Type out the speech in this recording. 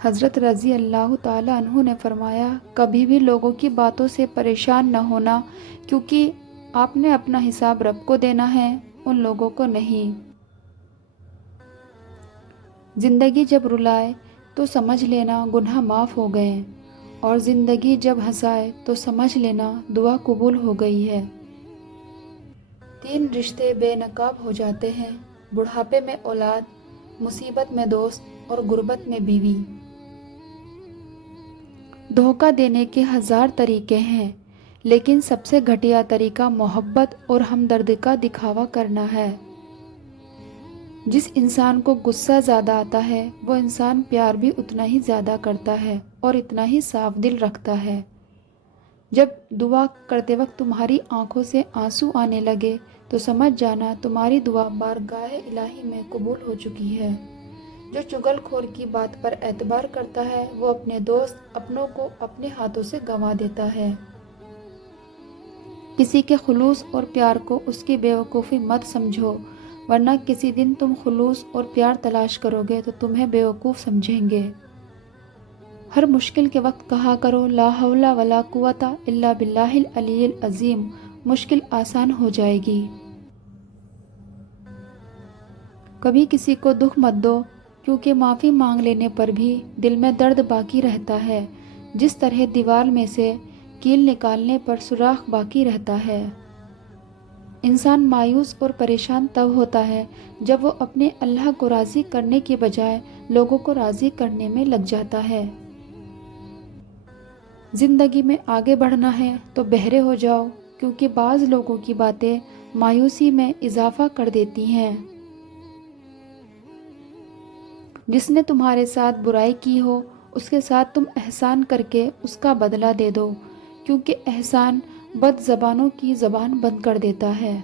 حضرت رضی اللہ تعالیٰ عنہ نے فرمایا، کبھی بھی لوگوں کی باتوں سے پریشان نہ ہونا، کیونکہ آپ نے اپنا حساب رب کو دینا ہے، ان لوگوں کو نہیں۔ زندگی جب رلائے تو سمجھ لینا گناہ معاف ہو گئے، اور زندگی جب ہنسائے تو سمجھ لینا دعا قبول ہو گئی ہے۔ 3 رشتے بے نقاب ہو جاتے ہیں: بڑھاپے میں اولاد، مصیبت میں دوست، اور غربت میں بیوی۔ دھوکہ دینے کے 1000 طریقے ہیں، لیکن سب سے گھٹیا طریقہ محبت اور ہمدردی کا دکھاوا کرنا ہے۔ جس انسان کو غصہ زیادہ آتا ہے، وہ انسان پیار بھی اتنا ہی زیادہ کرتا ہے اور اتنا ہی صاف دل رکھتا ہے۔ جب دعا کرتے وقت تمہاری آنکھوں سے آنسو آنے لگے تو سمجھ جانا تمہاری دعا بارگاہ الہی میں قبول ہو چکی ہے۔ جو چغل خور کی بات پر اعتبار کرتا ہے، وہ اپنے دوست اپنوں کو اپنے ہاتھوں سے گنوا دیتا ہے۔ کسی کے خلوص اور پیار کو اس کی بیوقوفی مت سمجھو، ورنہ کسی دن تم خلوص اور پیار تلاش کرو گے تو تمہیں بیوقوف سمجھیں گے۔ ہر مشکل کے وقت کہا کرو، لا حول ولا قوت الا باللہ العلی العظیم، مشکل آسان ہو جائے گی۔ کبھی کسی کو دکھ مت دو، کیونکہ معافی مانگ لینے پر بھی دل میں درد باقی رہتا ہے، جس طرح دیوار میں سے کیل نکالنے پر سوراخ باقی رہتا ہے۔ انسان مایوس اور پریشان تب ہوتا ہے جب وہ اپنے اللہ کو راضی کرنے کی بجائے لوگوں کو راضی کرنے میں لگ جاتا ہے۔ زندگی میں آگے بڑھنا ہے تو بہرے ہو جاؤ، کیونکہ بعض لوگوں کی باتیں مایوسی میں اضافہ کر دیتی ہیں۔ جس نے تمہارے ساتھ برائی کی ہو، اس کے ساتھ تم احسان کر کے اس کا بدلہ دے دو، کیونکہ احسان بد زبانوں کی زبان بند کر دیتا ہے۔